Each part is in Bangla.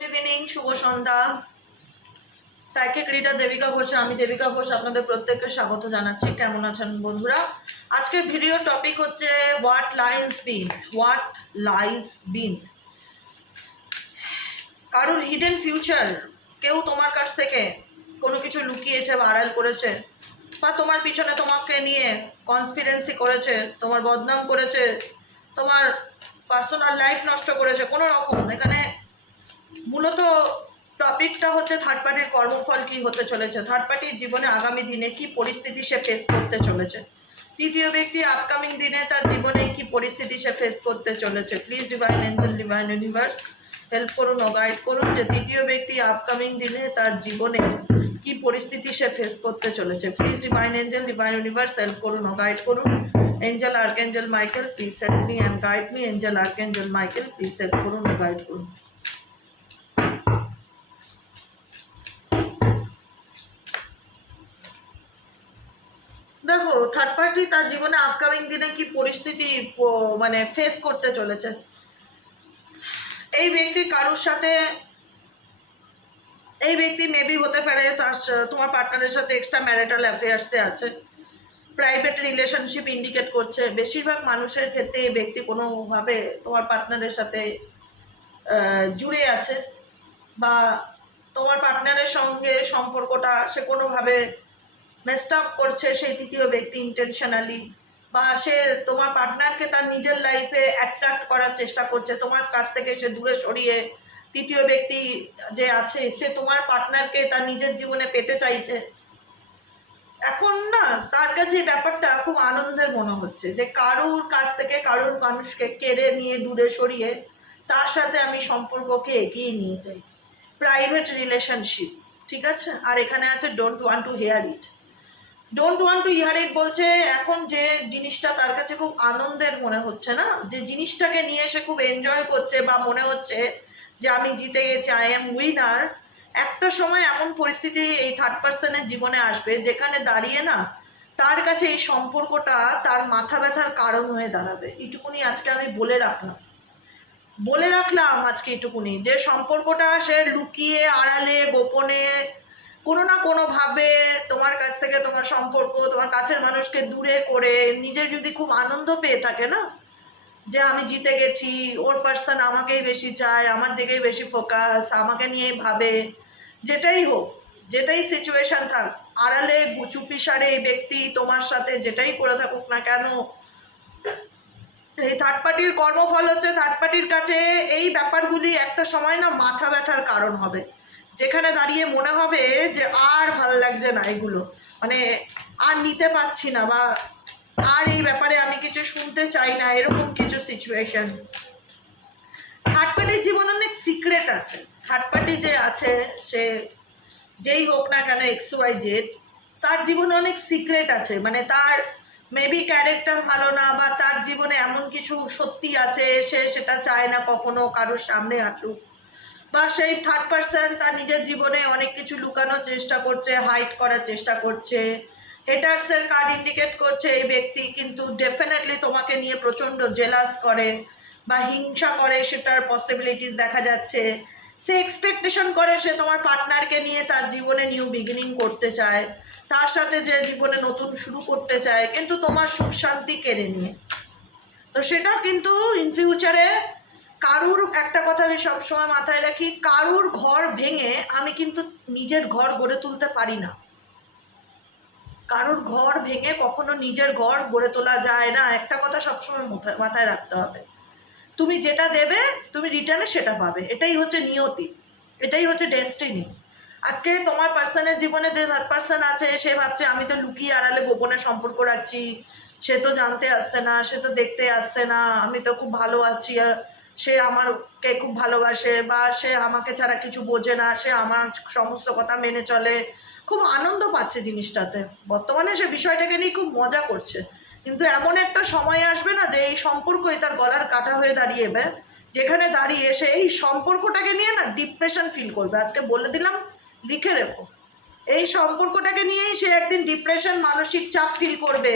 গুড ইভিনিং, শুভ সন্ধ্যা। সাইকিক রিডার দেবিকা ঘোষে আমি দেবিকা ঘোষ আপনাদের প্রত্যেককে স্বাগত জানাচ্ছি। কেমন আছেন বন্ধুরা? আজকের ভিডিও টপিক হচ্ছে হোয়াট লাইজ বিনথ। কারোর হিডেন ফিউচার, কেউ তোমার কাছ থেকে কোনো কিছু লুকিয়েছে বা আড়াল করেছে, বা তোমার পিছনে তোমাকে নিয়ে কনস্পিরেন্সি করেছে, তোমার বদনাম করেছে, তোমার পার্সোনাল লাইফ নষ্ট করেছে কোনো রকম। এখানে মূলত টপিকটা হচ্ছে থার্ড পার্টির কর্মফল কী হতে চলেছে, থার্ড পার্টির জীবনে আগামী দিনে কি পরিস্থিতি সে ফেস করতে চলেছে, তৃতীয় ব্যক্তি আপকামিং দিনে তার জীবনে কি পরিস্থিতি সে ফেস করতে চলেছে। Please divine angel, divine universe help করুন ও গাইড করুন যে তৃতীয় ব্যক্তি আপকামিং দিনে তার জীবনে কি পরিস্থিতি সে ফেস করতে চলেছে। Please divine angel, divine universe help করুন ও গাইড করুন। Angel archangel Michael please help me and guide me. Angel archangel Michael please help করুন ও গাইড করুন। দেখো, থার্ড পার্টি তার জীবনে আপকামিং দিনে কি পরিস্থিতি মানে ফেস করতে চলেছে। এই ব্যক্তি কারোর সাথে, এই ব্যক্তি মেবি হতে পারে তার তোমার পার্টনারের সাথে এক্সট্রা ম্যারিটাল অ্যাফেয়ার্সে আছে, প্রাইভেট রিলেশনশিপ ইন্ডিকেট করছে। বেশিরভাগ মানুষের ক্ষেত্রে এই ব্যক্তি কোনোভাবে তোমার পার্টনারের সাথে জুড়ে আছে, বা তোমার পার্টনারের সঙ্গে সম্পর্কটা সে কোনোভাবে মেসড আপ করছে সেই তৃতীয় ব্যক্তি ইন্টেনশনালি, বা সে তোমার পার্টনারকে তার নিজের লাইফে অ্যাট্রাক্ট করার চেষ্টা করছে, তোমার কাছ থেকে সে দূরে সরিয়ে তৃতীয় ব্যক্তি যে আছে সে তোমার পার্টনারকে তার নিজের জীবনে পেতে চাইছে। এখন না তার কাছে এই ব্যাপারটা খুব আনন্দের মনে হচ্ছে যে কারোর কাছ থেকে কারোর মানুষকে কেড়ে নিয়ে দূরে সরিয়ে তার সাথে আমি সম্পর্ককে এগিয়ে নিয়ে যাই, প্রাইভেট রিলেশনশিপ। ঠিক আছে, আর এখানে আছে don't want to hear it. Don't want to hear it বলছে এখন যে জিনিসটা তার কাছে খুব আনন্দের মনে হচ্ছে না, যে জিনিসটাকে নিয়ে সে খুব এনজয় করছে বা মনে হচ্ছে যে আমি জিতে গেছি, আই এম উইনার। একটা সময় এমন পরিস্থিতি এই থার্ড পার্সনের জীবনে আসবে যেখানে দাঁড়িয়ে না তার কাছে এই সম্পর্কটা তার মাথা ব্যথার কারণ হয়ে দাঁড়াবে। এইটুকুনি আজকে আমি বলে রাখলাম আজকে এইটুকুনি, যে সম্পর্কটা সে লুকিয়ে আড়ালে গোপনে কোনো না কোনোভাবে তোমার কাছ থেকে তোমার সম্পর্ক তোমার কাছের মানুষকে দূরে করে নিজে যদি খুব আনন্দ পেয়ে থাকে না, যে আমি জিতে গেছি, ওর পার্সন আমাকেই বেশি চায়, আমার দিকেই বেশি ফোকাস, আমাকে নিয়েই ভাবে, যেটাই হোক, যেটাই সিচুয়েশান থাক, আড়ালে চুপিসারে এই ব্যক্তি তোমার সাথে যেটাই করে থাকুক না কেন, এই থার্ড পার্টির কর্মফল হচ্ছে থার্ড পার্টির কাছে এই ব্যাপারগুলি একটা সময় না মাথা ব্যথার কারণ হবে, যেখানে দাঁড়িয়ে মনে হবে যে আর ভাল লাগছে না এগুলো, মানে আর নিতে পারছি না, বা আর এই ব্যাপারে আমি কিছু শুনতে চাই না, এরকম কিছু সিচুয়েশন। থার্ড পার্টির জীবনে অনেক সিক্রেট আছে। থার্ড পার্টি যে আছে সে যেই হোক না কেন XYZ, তার জীবনে অনেক সিক্রেট আছে, মানে তার মেবি ক্যারেক্টার ভালো না, বা তার জীবনে এমন কিছু সত্যি আছে সে সেটা চায় না কখনো কারোর সামনে আসুক, বা সেই থার্ড পার্সন তার নিজের জীবনে অনেক কিছু লুকানোর চেষ্টা করছে, হাইড করার চেষ্টা করছে। হেটার্সের কার্ড ইন্ডিকেট করছে এই ব্যক্তি কিন্তু ডেফিনেটলি তোমাকে নিয়ে প্রচণ্ড জেলাস করে বা হিংসা করে, সেটার পসিবিলিটিস দেখা যাচ্ছে। সে এক্সপেকটেশন করে সে তোমার পার্টনারকে নিয়ে তার জীবনে নিউ বিগিনিং করতে চায়, তার সাথে যে জীবনে নতুন শুরু করতে চায়, কিন্তু তোমার সুখ শান্তি কেড়ে নিয়ে। তো সেটা কিন্তু ইন ফিউচারে কারুর একটা কথা আমি সবসময় মাথায় রাখি, কারুর ঘর ভেঙে আমি কিন্তু নিজের ঘর গড়ে তুলতে পারি না। কারুর ঘর ভেঙে কখনো নিজের ঘর গড়ে তোলা যায় না, একটা কথা সবসময় মাথায় রাখতে হবে। তুমি যেটা দেবে তুমি রিটার্নে সেটা পাবে, এটাই হচ্ছে নিয়তি, এটাই হচ্ছে ডেস্টিনি। আজকে তোমার পার্সনের জীবনে যে থার্ড পার্সন আছে সে ভাবছে আমি তো লুকিয়ে আড়ালে গোপনে সম্পর্ক রাখছি, সে তো জানতে আসছে না, সে তো দেখতে আসছে না, আমি তো খুব ভালো আছি, সে আমাকে খুব ভালোবাসে, বা সে আমাকে ছাড়া কিছু বোঝে না, সে আমার সমস্ত কথা মেনে চলে, খুব আনন্দ পাচ্ছে জিনিসটাতে। বর্তমানে সে বিষয়টাকে নিয়ে খুব মজা করছে, কিন্তু এমন একটা সময় আসবে না যে এই সম্পর্কই তার গলার কাটা হয়ে দাঁড়িয়েবে, যেখানে দাঁড়িয়ে সে এই সম্পর্কটাকে নিয়ে না ডিপ্রেশন ফিল করবে। আজকে বলে দিলাম, লিখে রেখো, এই সম্পর্কটাকে নিয়েই সে একদিন ডিপ্রেশন মানসিক চাপ ফিল করবে,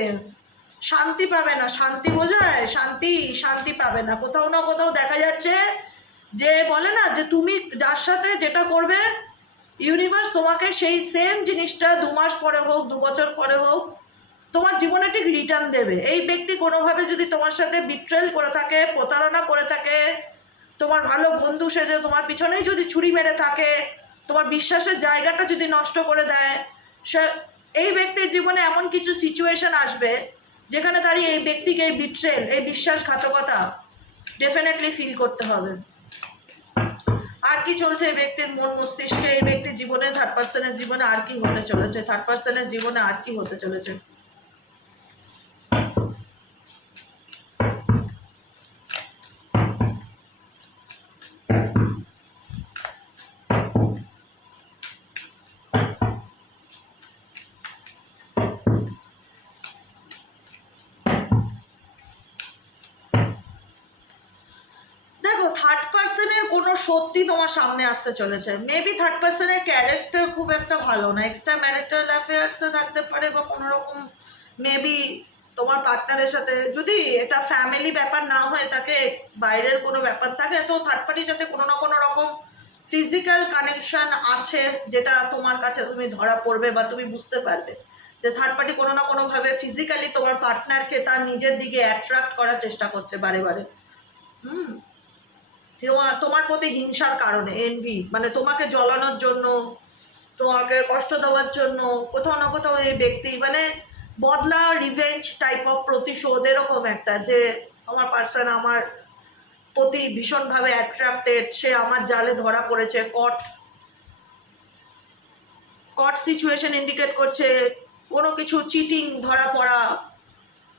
শান্তি পাবে না। শান্তি বোঝায় শান্তি, শান্তি পাবে না। কোথাও না কোথাও দেখা যাচ্ছে যে বলে না যে তুমি যার সাথে যেটা করবে ইউনিভার্স তোমাকে সেই সেম জিনিসটা 2 মাস পরে হোক 2 বছর পরে হোক তোমার জীবনে ঠিক রিটার্ন দেবে। এই ব্যক্তি কোনোভাবে যদি তোমার সাথে বিট্রেল করে থাকে, প্রতারণা করে থাকে, তোমার ভালো বন্ধু সেজে তোমার পিছনেই যদি ছুরি মেরে থাকে, তোমার বিশ্বাসের জায়গাটা যদি নষ্ট করে দেয়, সে এই ব্যক্তির জীবনে এমন কিছু সিচুয়েশন আসবে যেখানে দাঁড়িয়ে এই ব্যক্তিকে এই বিট্রেল, এই বিশ্বাসঘাতকতা ডেফিনেটলি ফিল করতে হবে। আর কি চলছে এই ব্যক্তির মন মস্তিষ্কে, এই ব্যক্তির জীবনে, থার্ড পার্সনের জীবনে আর কি হতে চলেছে, থার্ড পার্সনের জীবনে আর কি হতে চলেছে। দেখো, থার্ড পার্সনের কোনো সত্যি তোমার সামনে আসতে চলেছে। মেবি থার্ড পার্সনের ক্যারেক্টার খুব একটা ভালো না, এক্সট্রা ম্যারিটাল অ্যাফেয়ার্সে থাকতে পারে বা কোনো রকম মেবি তোমার পার্টনারের সাথে, যদি এটা ফ্যামিলি ব্যাপার না হয়ে থাকে, বাইরের কোনো ব্যাপার থাকে, তো থার্ড পার্টির সাথে কোনো না কোনো রকম ফিজিক্যাল কানেকশন আছে, যেটা তোমার কাছে তুমি ধরা পড়বে বা তুমি বুঝতে পারবে যে থার্ড পার্টি কোনো না কোনোভাবে ফিজিক্যালি তোমার পার্টনারকে তার নিজের দিকে অ্যাট্রাক্ট করার চেষ্টা করছে বারে বারে। হুম, তোমার প্রতি হিংসার কারণে, এনভি, মানে তোমাকে জ্বলানোর জন্য, তোমাকে কষ্ট দেওয়ার জন্য কোথাও না কোথাও এই ব্যক্তি মানে বদলা, রিভেঞ্জ টাইপ অফ প্রতিশোধ, এরকম একটা, যে আমার পার্সন আমার প্রতি ভীষণভাবে অ্যাট্রাক্টেড, সে আমার জালে ধরা পড়েছে। কট কট সিচুয়েশন ইন্ডিকেট করছে, কোনো কিছু চিটিং ধরা পড়া,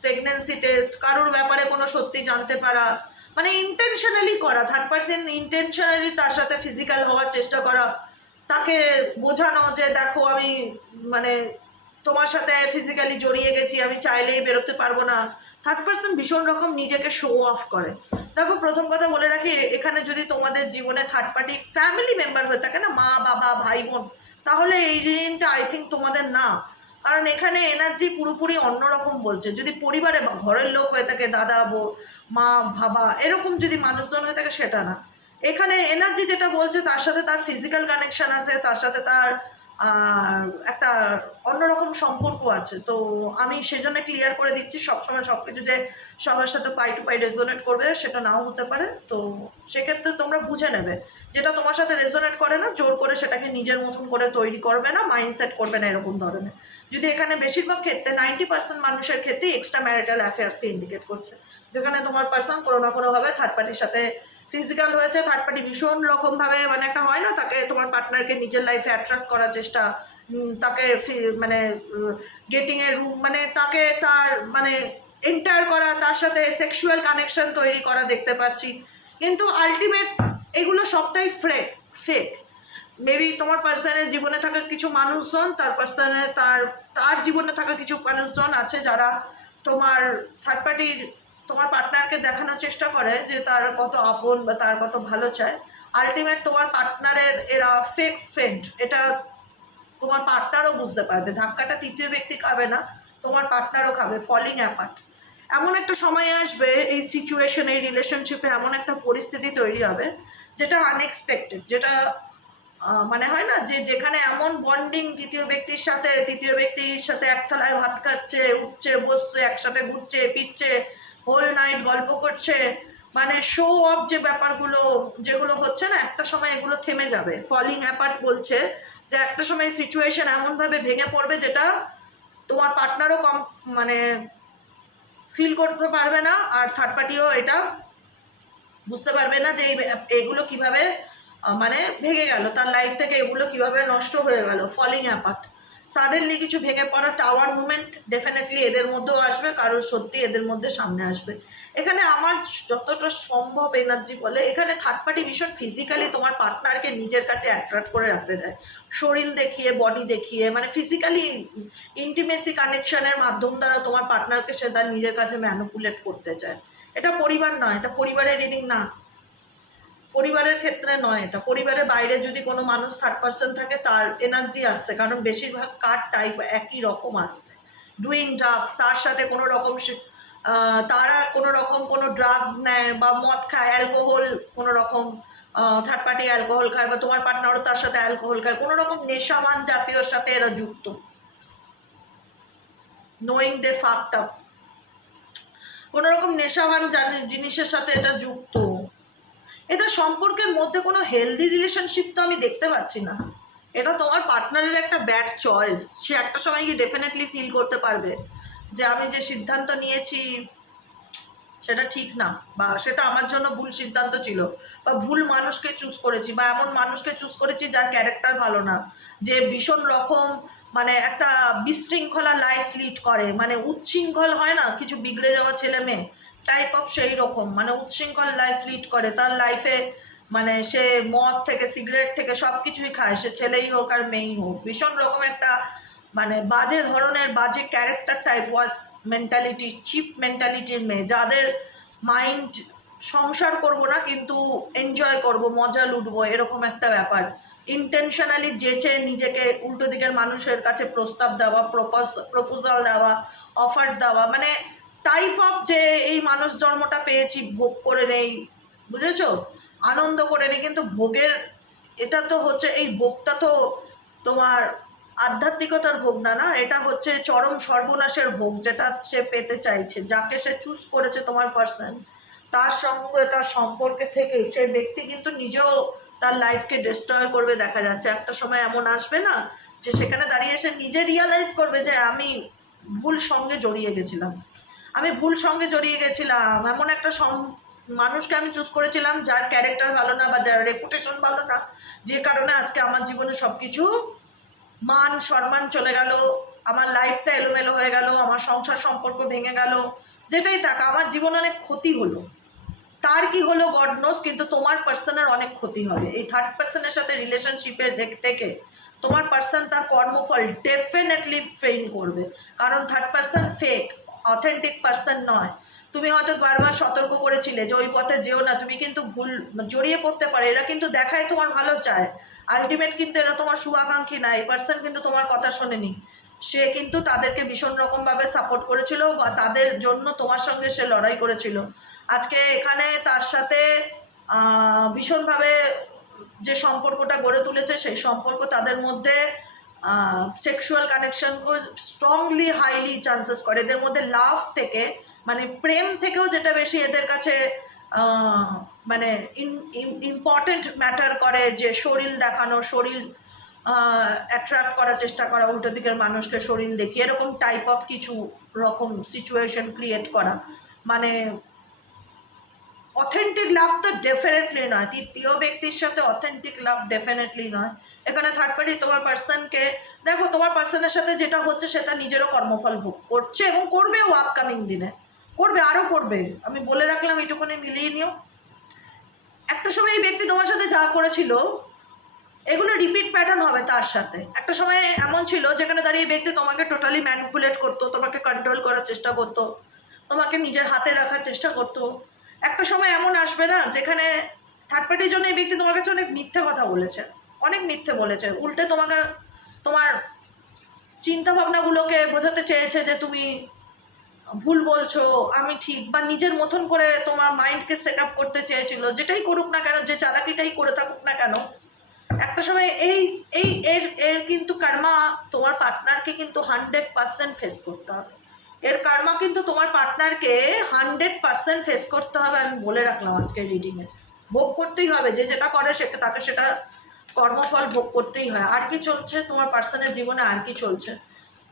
প্রেগনেন্সি টেস্ট, কারোর ব্যাপারে কোনো সত্যি জানতে পারা, মানে ইন্টেনশনালি করা, থার্ড পার্সন ইন্টেনশনালি তার সাথে ফিজিক্যাল হওয়ার চেষ্টা করা, তাকে বোঝানো যে দেখো আমি মানে তোমার সাথে ফিজিক্যালি জড়িয়ে গেছি, আমি চাইলেই বেরোতে পারবো না। থার্ড পার্সন ভীষণ রকম নিজেকে শো অফ করে। দেখো, প্রথম কথা বলে রাখি, এখানে যদি তোমাদের জীবনে থার্ড পার্টি ফ্যামিলি মেম্বার হয়ে থাকে না, মা বাবা ভাই বোন, তাহলে এই ঋণটা আই থিঙ্ক তোমাদের না। কারণ এখানে এনার্জি পুরোপুরি অন্যরকম বলছে। যদি পরিবারে বা ঘরের লোক হয়ে থাকে, দাদা মা বাবা এরকম যদি মানুষজন হয়ে থাকে, সেটা না। এখানে এনার্জি যেটা বলছে, তার সাথে তার ফিজিক্যাল কানেকশন আছে, তার সাথে তার একটা অন্যরকম সম্পর্ক আছে। তো আমি সেজন্য ক্লিয়ার করে দিচ্ছি, সবসময় সব কিছু যে সবার সাথে পাই টু পাই রেজোনেট করবে সেটা নাও হতে পারে। তো সেক্ষেত্রে তোমরা বুঝে নেবে, যেটা তোমার সাথে রেজোনেট করে না, জোর করে সেটাকে নিজের মতন করে তৈরি করবে না, মাইন্ডসেট করবে না এরকম ধরনের। যদি এখানে বেশিরভাগ ক্ষেত্রে 90% মানুষের ক্ষেত্রেই এক্সট্রা ম্যারিটাল অ্যাফেয়ার্সকে ইন্ডিকেট করছে, যেখানে তোমার পার্সন কোনো না কোনোভাবে থার্ড পার্টির সাথে ফিজিক্যাল হয়েছে। থার্ড পার্টি ভীষণ রকমভাবে, মানে একটা হয় না, তাকে তোমার পার্টনারকে নিজের লাইফে অ্যাট্রাক্ট করার চেষ্টা, তাকে মানে গেটিংয়ের রুম, মানে তাকে তার মানে এন্টার করা, তার সাথে সেক্সুয়াল কানেকশন তৈরি করা দেখতে পাচ্ছি। কিন্তু আলটিমেট এগুলো সবটাই ফেক। মেবি তোমার পার্সনের জীবনে থাকা কিছু মানুষজন, তার পার্সনে তার তার জীবনে থাকা কিছু মানুষজন আছে যারা তোমার থার্ড পার্টির, তোমার পার্টনারকে দেখানোর চেষ্টা করে যে তার কত আপন বা তার কত ভালো চায়। আলটিমেট তোমার পার্টনারের এরা ফেক ফ্রেন্ড, এটা তোমার পার্টনারও বুঝতে পারবে। ধাক্কাটা তৃতীয় ব্যক্তি খাবে না, তোমার পার্টনারও খাবে, ফলিং অ্যাপার্ট। এমন একটা সময় আসবে এই সিচুয়েশন, এই রিলেশনশিপে এমন একটা পরিস্থিতি তৈরি হবে যেটা আনএক্সপেক্টেড, যেটা মানে হয় না যে যেখানে এমন বন্ডিং, তৃতীয় ব্যক্তির সাথে এক থালায় ভাত খাচ্ছে, উঠছে বসছে, একসাথে ঘুরছে পিটছে, হোল নাইট গল্প করছে, মানে শো অফ যে ব্যাপারগুলো যেগুলো হচ্ছে না, একটা সময় এগুলো থেমে যাবে। ফলিং অ্যাপার্ট বলছে যে একটা সময় সিচুয়েশন এমনভাবে ভেঙে পড়বে যেটা তোমার পার্টনারও মানে ফিল করতে পারবে না, আর থার্ড পার্টিও এটা বুঝতে পারবে না যে এগুলো কিভাবে মানে ভেঙে গেল, তার লাইফ থেকে এগুলো কিভাবে নষ্ট হয়ে গেল। ফলিং অ্যাপার্ট, সাডেনলি কিছু ভেঙে পড়া, টাওয়ার মুভমেন্ট ডেফিনেটলি এদের মধ্যেও আসবে, কারোর সত্যি এদের মধ্যে সামনে আসবে। এখানে আমার যতটা সম্ভব এনার্জি বলে, এখানে থার্ড পার্টি ভীষণ ফিজিক্যালি তোমার পার্টনারকে নিজের কাছে অ্যাট্রাক্ট করে রাখতে চায়, শরীর দেখিয়ে, বডি দেখিয়ে, মানে ফিজিক্যালি ইন্টিমেসি কানেকশনের মাধ্যম দ্বারা তোমার পার্টনারকে সে তার নিজের কাছে ম্যানিপুলেট করতে চায়। এটা পরিবার নয়, এটা পরিবারের রিডিং না, পরিবারের ক্ষেত্রে নয়, এটা পরিবারের বাইরে যদি কোনো মানুষ থার্ড পার্সন থাকে তার এনার্জি আসছে, কারণ বেশিরভাগ কার্ড টাইপ একই রকম আসছে। ডুইং ড্রাগস, তার সাথে কোনো রকম তারা কোনো রকম কোনো ড্রাগস নেয় বা মদ খায়, অ্যালকোহল কোনো রকম থার্ড পার্টি অ্যালকোহল খায় বা তোমার পার্টনারও তার সাথে অ্যালকোহল খায়, কোনো রকম নেশাবান জাতীয়র সাথে এরা যুক্ত, নোয়িং দে ফাকড আপ, কোনো রকম নেশাবান জিনিসের সাথে এটা যুক্ত। এটা সম্পর্কের মধ্যে কোনো হেলদি রিলেশনশিপ তো আমি দেখতে পাচ্ছি না। এটা তোমার পার্টনারের একটা ব্যাড চয়েস। সে একটা সময় গিয়ে ডেফিনেটলি ফিল করতে পারবে যে আমি যে সিদ্ধান্ত নিয়েছি সেটা ঠিক না, বা সেটা আমার জন্য ভুল সিদ্ধান্ত ছিল, বা ভুল মানুষকে চুজ করেছি, বা এমন মানুষকে চুজ করেছি যার ক্যারেক্টার ভালো না, যে ভীষণ রকম মানে একটা বিশৃঙ্খলা লাইফ লিড করে, মানে উচ্ছৃঙ্খল হয় না কিছু বিগড়ে যাওয়া ছেলে মেয়ে টাইপ অফ, সেই রকম মানে উচ্ছৃঙ্খল লাইফ লিড করে তার লাইফে। মানে সে মদ থেকে সিগারেট থেকে সব কিছুই খায়, সে ছেলেই হোক আর মেয়েই হোক, ভীষণ রকম একটা মানে বাজে ধরনের বাজে ক্যারেক্টার টাইপ ওয়াজ মেন্টালিটি, চিপ মেন্টালিটির মেয়ে, যাদের মাইন্ড সংসার করব না কিন্তু এনজয় করব, মজা লুটবো, এরকম একটা ব্যাপার। ইন্টেনশনালি যেচে নিজেকে উল্টো দিকের মানুষের কাছে প্রস্তাব দেওয়া, প্রপোজাল দেওয়া, অফার দেওয়া, মানে টাইপ অফ যে এই মানুষ জন্মটা পেয়েছি ভোগ করে নেই, বুঝেছো, আনন্দ করে নেই, কিন্তু ভোগের এটা তো হচ্ছে, এই ভোগটা তো তোমার আধ্যাত্মিকতার ভোগ না, না এটা হচ্ছে চরম সর্বনাশের ভোগ, যেটা সে পেতে চাইছে, যাকে সে চুজ করেছে তোমার পার্সন, তার সঙ্গে তার সম্পর্কে থেকে সে ব্যক্তি কিন্তু নিজেও তার লাইফকে ডিস্ট্রয় করবে। দেখা যাচ্ছে একটা সময় এমন আসবে না যে সেখানে দাঁড়িয়ে সে নিজে রিয়ালাইজ করবে যে আমি ভুল সঙ্গে জড়িয়ে গেছিলাম, আমি ভুল সঙ্গে জড়িয়ে গেছিলাম, এমন একটা মানুষকে আমি চুজ করেছিলাম যার ক্যারেক্টার ভালো না বা যার রেপুটেশন ভালো না, যে কারণে আজকে আমার জীবনে সব কিছু মান সম্মান চলে গেল, আমার লাইফটা এলোমেলো হয়ে গেল, আমার সংসার সম্পর্ক ভেঙে গেল, যেটাই থাক আমার জীবনে অনেক ক্ষতি হলো। তার কি হলো গড নোস, কিন্তু তোমার পার্সনের অনেক ক্ষতি হবে এই থার্ড পার্সনের সাথে রিলেশনশিপে থেকে। তোমার পার্সন তার কর্মফল ডেফিনেটলি ফেইল করবে, কারণ third person fake, authentic person নয়। তুমি হয়তো বারবার সতর্ক করেছিলে যে ওই পথে যেও না, তুমি কিন্তু ভুল জড়িয়ে পড়তে পারে, এরা কিন্তু দেখায় তোমার ভালো চায়, আলটিমেট কিন্তু এরা তোমার শুভাকাঙ্ক্ষী না। এই পার্সন কিন্তু তোমার কথা শোনেনি, সে কিন্তু তাদেরকে ভীষণ রকমভাবে সাপোর্ট করেছিল বা তাদের জন্য তোমার সঙ্গে সে লড়াই করেছিল। আজকে এখানে তার সাথে ভীষণভাবে যে সম্পর্কটা গড়ে তুলেছে, সেই সম্পর্ক তাদের মধ্যে sexual connection strongly highly chances করে, এদের মধ্যে লাভ থেকে মানে প্রেম থেকেও যেটা বেশি এদের কাছে মানে ইম্পর্টেন্ট ম্যাটার করে, যে শরীর দেখানো, শরীর অ্যাট্রাক্ট করার চেষ্টা করা, উল্টো দিকের মানুষকে শরীর দেখিয়ে এরকম টাইপ অফ কিছু রকম সিচুয়েশন ক্রিয়েট করা, মানে অথেন্টিক লাভ তো ডেফিনেটলি নয়, তৃতীয় ব্যক্তির সাথে অথেন্টিক লাভ ডেফিনেটলি নয়। এখানে থার্ড পার্টি তোমার পার্সনকে দেখো, তোমার পার্সনের সাথে যেটা হচ্ছে সেটা নিজেরও কর্মফল ভোগ করছে এবং করবেও, আপকামিং দিনে করবে, আরও করবে, আমি বলে রাখলাম এইটুকুনি মিলিয়ে নিও। একটা সময় এই ব্যক্তি তোমার সাথে যা করেছিল এগুলো রিপিট প্যাটার্ন হবে তার সাথে। একটা সময় এমন ছিল যেখানে দাঁড়িয়ে ব্যক্তি তোমাকে টোটালি ম্যানিপুলেট করতো, তোমাকে কন্ট্রোল করার চেষ্টা করতো, তোমাকে নিজের হাতে রাখার চেষ্টা করতো। একটা সময় এমন আসবে না যেখানে থার্ড পার্টির জন্য এই ব্যক্তি তোমার কাছে অনেক মিথ্যে কথা বলেছে, অনেক মিথ্যে বলেছে, উল্টে তোমাকে তোমার চিন্তা ভাবনাগুলোকে বোঝাতে চেয়েছে যে তুমি ভুল বলছো, আমি ঠিক, বা নিজের মতন করে তোমার মাইন্ডকে সেট আপ করতে চেয়েছিল। যেটাই করুক না কেন, যে চালাকিটাই করে থাকুক না কেন, একটা সময় এই এই এর এর কিন্তু কর্মা তোমার পার্টনারকে কিন্তু 100% ফেস করতে হবে। এর কর্মা কিন্তু তোমার পার্টনারকে 100% ফেস করতে হবে, আমি বলে রাখলাম আজকের রিডিংয়ে। ভোগ করতেই হবে, যে যেটা করে সেটা তাকে সেটা কর্মফল ভোগ করতেই হয়। আর কি চলছে তোমার পার্সনের জীবনে, আর কি চলছে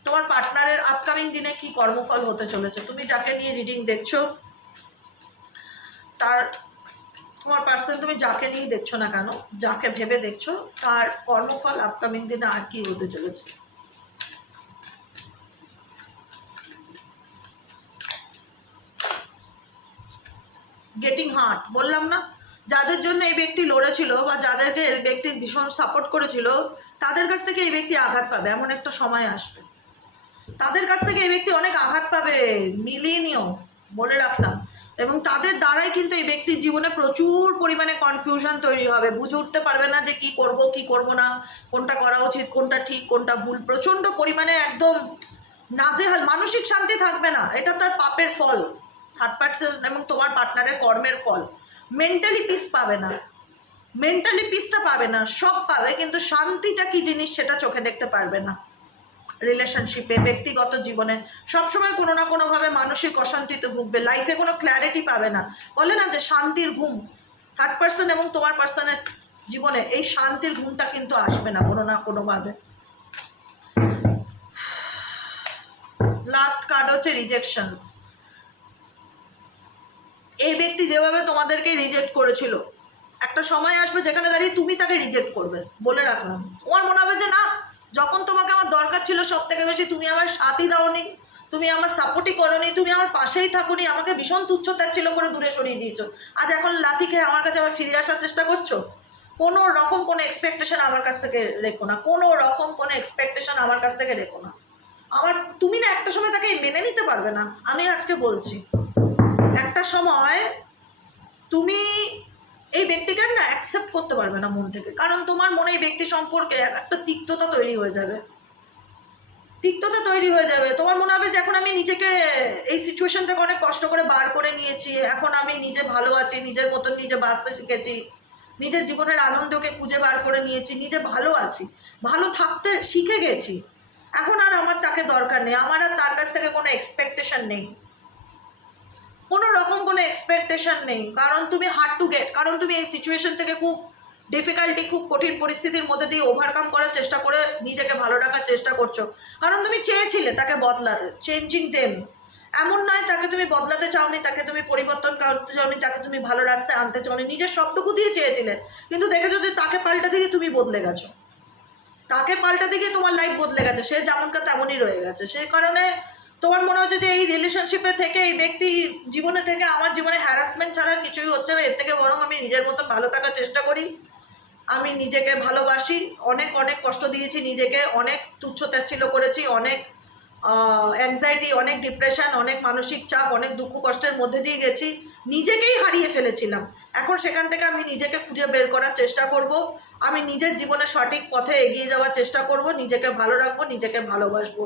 তোমার পার্টনারের আপকামিং দিনে, কি কর্মফল হতে চলেছে, তুমি যাকে নিয়ে রিডিং দেখছো তার, তোমার পার্সন তুমি যাকে নিয়ে দেখছো না কেন, যাকে ভেবে দেখছো, তার কর্মফল আপকামিং দিনে আর কি হতে চলেছে। গেটিং হার্ট, বললাম না, যাদের জন্য এই ব্যক্তি লড়েছিল বা যাদেরকে এই ব্যক্তি ভীষণ সাপোর্ট করেছিল, তাদের কাছ থেকে এই ব্যক্তি আঘাত পাবে, এমন একটা সময় আসবে তাদের কাছ থেকে এই ব্যক্তি অনেক আঘাত পাবে, মিলিয়ে নিও, বলে রাখলাম। এবং তাদের দ্বারাই কিন্তু এই ব্যক্তির জীবনে প্রচুর পরিমাণে কনফিউশন তৈরি হবে, বুঝে উঠতে পারবে না যে কি করব কি করব না, কোনটা করা উচিত, কোনটা ঠিক, কোনটা ভুল, প্রচণ্ড পরিমাণে একদম নাজেহাল, মানসিক শান্তি থাকবে না। এটা তার পাপের ফল, থার্ড পার্সন এবং তোমার পার্টনারের কর্মের ফল, মেন্টালি পিস পাবে না। মেন্টালি পিসটা পাবে না, সব পাবে, কিন্তু শান্তিটা কি জিনিস সেটা চোখে দেখতে পারবে না। রিলেশনশিপে, ব্যক্তিগত জীবনে সবসময় কোনো না কোনোভাবে মানসিক অশান্তিতে ভুগবে, লাইফে কোনো ক্ল্যারিটি পাবে না। বলে না যে শান্তির ঘুম, থার্ড পার্সন এবং তোমার পার্সনের জীবনে এই শান্তির ঘুমটা কিন্তু আসবে না কোনো না কোনোভাবে। লাস্ট কার্ড হচ্ছে রিজেকশনস। এই ব্যক্তি যেভাবে তোমাদেরকে রিজেক্ট করেছিল, একটা সময় আসবে যেখানে দাঁড়িয়ে তুমি তাকে রিজেক্ট করবে। বলে রাখলাম, তোমার মনে হবে যে না, যখন তোমাকে আমার দরকার ছিল সব থেকে বেশি তুমি আমার সাথই দাওনি, তুমি আমার সাপোর্টই করোনি, তুমি আমার পাশেই থাকুনি, আমাকে ভীষণ তুচ্ছ-তাচ্ছিল্য করে দূরে সরিয়ে দিয়েছো। আজ এখন লাথি খেয়ে আমার কাছে আবার ফিরে আসার চেষ্টা করছো। কোনো রকম কোনো এক্সপেকটেশন আমার কাছ থেকে রেখো না, কোনো রকম কোনো এক্সপেকটেশন আমার কাছ থেকে রেখো না। আমার তুমি না একটা সময় তাকে মেনে নিতে পারবে না, আমি আজকে বলছি। একটা সময় তুমি এই ব্যক্তিকে না অ্যাকসেপ্ট করতে পারবে না মন থেকে, কারণ তোমার মনে এই ব্যক্তি সম্পর্কে একটা তিক্ততা তৈরি হয়ে যাবে। তিক্ততা তৈরি হয়ে যাবে, তোমার মনে হবে যে এখন আমি নিজেকে এই সিচুয়েশন থেকে অনেক কষ্ট করে বার করে নিয়েছি, এখন আমি নিজে ভালো আছি, নিজের মতন নিজে বাঁচতে শিখেছি, নিজের জীবনের আনন্দকে খুঁজে বার করে নিয়েছি, নিজে ভালো আছি, ভালো থাকতে শিখে গেছি, এখন আর আমার তাকে দরকার নেই, আমার আর তার কাছ থেকে কোনো এক্সপেকটেশন নেই, কোনো রকম কোনো এক্সপেকটেশন নেই। কারণ তুমি হার্ড টু গেট, কারণ তুমি এই সিচুয়েশন থেকে খুব ডিফিকাল্টি, খুব কঠিন পরিস্থিতির মধ্যে দিয়ে ওভারকাম করার চেষ্টা করে নিজেকে ভালো রাখার চেষ্টা করছো, কারণ তুমি চেয়েছিলে তাকে বদলাতে, চেঞ্জিং দেম। এমন নয় তাকে তুমি বদলাতে চাওনি, তাকে তুমি পরিবর্তন করতে চাওনি, তাকে তুমি ভালো রাস্তায় আনতে চাওনি, নিজের সবটুকু দিয়ে চেয়েছিলে, কিন্তু দেখেছো যে তাকে পাল্টা দিয়ে তুমি বদলে গেছো, তাকে পাল্টাতে গিয়ে তোমার লাইফ বদলে গেছে, সে যেমনকার তেমনই রয়ে গেছে। সেই কারণে তোমার মনে হচ্ছে যে এই রিলেশনশিপে থেকে, এই ব্যক্তি জীবনে থেকে আমার জীবনে হ্যারাসমেন্ট ছাড়া কিছুই হচ্ছে না, এর থেকে বরং আমি নিজের মতন ভালো থাকার চেষ্টা করি, আমি নিজেকে ভালোবাসি, অনেক অনেক কষ্ট দিয়েছি নিজেকে, অনেক তুচ্ছ-তাচ্ছিল্য করেছি, অনেক অ্যাংজাইটি, অনেক ডিপ্রেশন, অনেক মানসিক চাপ, অনেক দুঃখ কষ্টের মধ্যে দিয়ে গেছি, নিজেকেই হারিয়ে ফেলেছিলাম। এখন সেখান থেকে আমি নিজেকে খুঁজে বের করার চেষ্টা করব, আমি নিজের জীবনে সঠিক পথে এগিয়ে যাওয়ার চেষ্টা করব, নিজেকে ভালো রাখবো, নিজেকে ভালোবাসবো।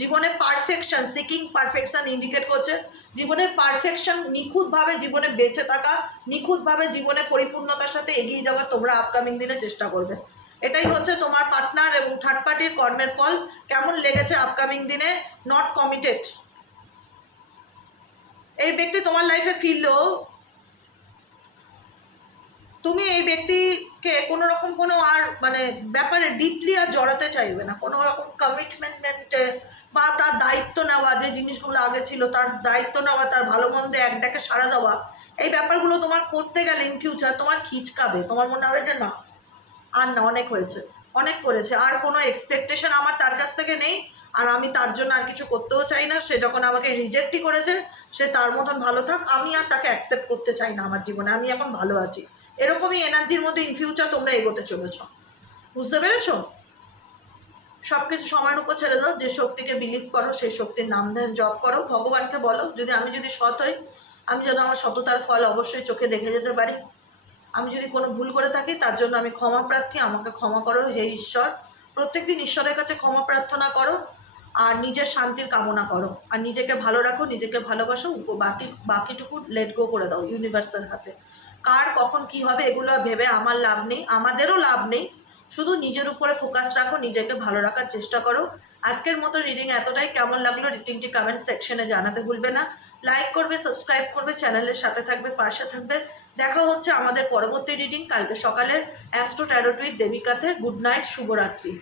জীবনে পারফেকশন, সিকিং পারফেকশন ইন্ডিকেট করছে জীবনে পারফেকশন, নিখুঁতভাবে জীবনে বেঁচে থাকা, নিখুঁতভাবে জীবনে পরিপূর্ণতার সাথে এগিয়ে যাওয়ার তোমরা আপকামিং দিনে চেষ্টা করবে। এটাই হচ্ছে তোমার পার্টনার এবং থার্ড পার্টির কর্মের ফল। কেমন লেগেছে আপকামিং দিনে? Not committed. এই ব্যক্তি তোমার লাইফে ফিরলেও তুমি এই ব্যক্তিকে কোনো রকম কোনো আর মানে ব্যাপারে ডিপলি আর জড়াতে চাইবে না, কোনো রকম কমিটমেন্টে বা তার দায়িত্ব নেওয়া, যে জিনিসগুলো আগে ছিল তার দায়িত্ব নেওয়া, তার ভালো মন্দে এক ডাকে সাড়া দেওয়া, এই ব্যাপারগুলো তোমার করতে গেলে ইন ফিউচার তোমার খিচকাবে, তোমার মনে হবে যে না আর না, অনেক হয়েছে, অনেক করেছে, আর কোনো এক্সপেকটেশন আমার তার কাছ থেকে নেই, আর আমি তার জন্য আর কিছু করতেও চাই না। সে যখন আমাকে রিজেক্টই করেছে, সে তার মতন ভালো থাক, আমি আর তাকে অ্যাকসেপ্ট করতে চাই না আমার জীবনে, আমি এখন ভালো আছি। এরকমই এনার্জির মধ্যে ইন ফিউচার তোমরা এগোতে চলেছ। বুঝতে পেরেছ? সব কিছু সময়ের উপর ছেড়ে দাও, যে শক্তিকে বিলিভ করো সেই শক্তির নাম ধ্যান জপ করো, ভগবানকে বলো আমি যদি সৎ হই, আমি যেন আমার সততার ফল অবশ্যই চোখে দেখে যেতে পারি, আমি যদি কোনো ভুল করে থাকি তার জন্য আমি ক্ষমা প্রার্থী, আমাকে ক্ষমা করো হে ঈশ্বর। প্রত্যেকদিন ঈশ্বরের কাছে ক্ষমা প্রার্থনা করো, আর নিজের শান্তির কামনা করো, আর নিজেকে ভালো রাখো, নিজেকে ভালোবাসো, বাকিটুকু লেট গো করে দাও ইউনিভার্সের হাতে। কার কখন কি হবে এগুলো ভেবে আমার লাভ নেই, আমাদেরও লাভ নেই, শুধু নিজের উপরে ফোকাস রাখো, নিজেকে ভালো রাখার চেষ্টা করো। আজকের মতো রিডিং এতটাই, কেমন লাগলো রিডিংটি কমেন্ট সেকশনে জানাতে ভুলবে না, লাইক করবে, সাবস্ক্রাইব করবে, চ্যানেলের সাথে থাকবে, পাশে থাকবে। দেখা হচ্ছে আমাদের পরবর্তী রিডিং কালকে সকালের অ্যাস্ট্রো ট্যারোট উইথ দেবিকাতে। গুড নাইট, শুভরাত্রি।